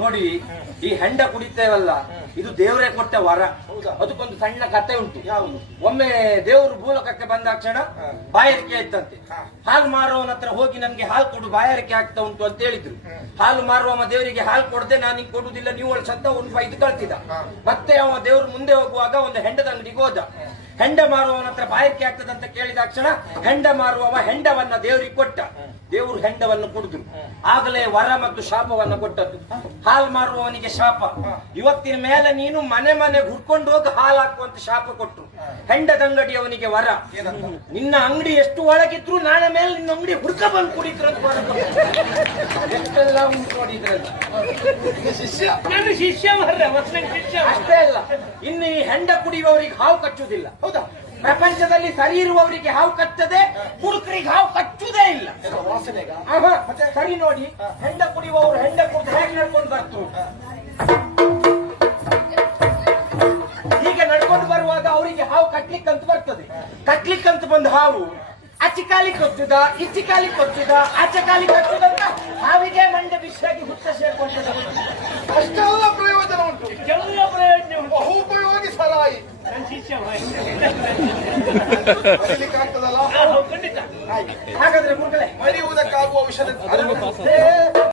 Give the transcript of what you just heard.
ನೋಡಿ ಈ ಹೆಂಡ ಕುಡಿತೇವಲ್ಲ ಇದು ದೇವರೇ ಕೊಟ್ಟ ವರ. ಅದಕ್ಕೊಂದು ಸಣ್ಣ ಕತೆ ಉಂಟು. ಯಾವುದು? ಒಮ್ಮೆ ದೇವರು ಭೂಲೋಕಕ್ಕೆ ಬಂದಾಕ್ಷಣ ಕ್ಷಣ ಬಾಯಾರಿಕೆ ಆಯ್ತಂತೆ. ಹಾಲು ಮಾರುವವನ ಹತ್ರ ಹೋಗಿ ನನ್ಗೆ ಹಾಲು ಕೊಡು ಬಾಯಾರಿಕೆ ಆಗ್ತಾ ಉಂಟು ಅಂತ ಹೇಳಿದ್ರು. ಹಾಲು ಮಾರುವ ದೇವರಿಗೆ ಹಾಲು ಕೊಡದೆ ನಾನು ನಿಂಗೆ ಕೊಡುವುದಿಲ್ಲ ನೀವು ಸತ್ತ ಒಂದು ಬೈದು ಕಳ್ತಿದ ಮತ್ತೆ ಅವ ದೇವ್ರು ಮುಂದೆ ಹೋಗುವಾಗ ಒಂದು ಹೆಂಡದ ಹೋದ ಹೆಂಡ ಮಾರುವವನ ಹತ್ರ ಬಾಯಕ್ಕೆ ಆಗ್ತದೆ ಅಂತ ಕೇಳಿದಾಕ್ಷಣ ಹೆಂಡ ಮಾರುವವ ಹೆಂಡವನ್ನ ದೇವರಿಗೆ ಕೊಟ್ಟ. ದೇವರು ಹೆಂಡವನ್ನು ಕುಡಿದ್ರು. ಆಗಲೇ ವರ ಮತ್ತು ಶಾಪವನ್ನ ಕೊಟ್ಟದ್ದು. ಹಾಲು ಮಾರುವವನಿಗೆ ಶಾಪ. ಇವತ್ತಿನ ಮೇಲೆ ನೀನು ಮನೆ ಮನೆ ಹುಡ್ಕೊಂಡು ಹೋಗಿ ಹಾಲು ಹಾಕುವಂತ ಶಾಪ ಕೊಟ್ಟರು ಹೆಂಡದಂಗಡಿಯವನಿಗೆ ವರ. ನಿನ್ನ ಅಂಗಡಿ ಎಷ್ಟು ಒಳಗಿದ್ರು ನಾಳೆ ಮೇಲೆ ನಿನ್ನ ಅಂಗಡಿ ಹುಡ್ಕ ಬಂದು ಕುಡಿದ್ರು ಉಂಟು ನೋಡಿದ್ರಲ್ಲ ಶಿಷ್ಯ ನನ್ನ ಶಿಷ್ಯ ಶಿಷ್ಯ ಅಷ್ಟೇ ಅಲ್ಲ ಇನ್ನು ಈ ಹೆಂಡ ಕುಡಿಯುವವರಿಗೆ ಹಾವು ಕಚ್ಚುವುದಿಲ್ಲ ಹೌದಾ ಪ್ರಪಂಚದಲ್ಲಿ ಸರಿ ಇರುವವರಿಗೆ ಹಾವು ಕಚ್ಚದೆ ಕುರುಕರಿಗೆ ಹಾವು ಕಚ್ಚುವುದೇ ಇಲ್ಲ ಸರಿ ನೋಡಿ ಹೆಂಡ ಕುಡಿಯುವವರು ಹೆಂಡ ಕುಡಿದು ಹೇಗೆ ನಡ್ಕೊಂಡು ಬರ್ತು ಹೀಗೆ ನಡ್ಕೊಂಡು ಬರುವಾಗ ಅವರಿಗೆ ಹಾವು ಕಟ್ಲಿಕ್ಕಂತ ಬರ್ತದೆ ಕಟ್ಲಿಕ್ಕಂತ ಬಂದ ಹಾವು ಆಚೆ ಕಾಲಿ ಕೊಚ್ಚುದ ಕೊಚ್ಚಿದ ಕಾಲಿ ಕೊಚ್ಚುದ ಆಚೆ ಕಚ್ಚುದಂತ ಅಷ್ಟೆಲ್ಲ ಪ್ರಯೋಜನ ಉಂಟು. ಎಲ್ಲ ಪ್ರಯೋಜನ ಬಹುಪಯೋಗಿ ಸರಾಯಿ ನನ್ನ ಶಿಷ್ಯ ಆಗ್ತದಲ್ಲ? ಹಾಗಾದ್ರೆ ಮರೆಯುವುದಕ್ಕಾಗುವ ವಿಷಯ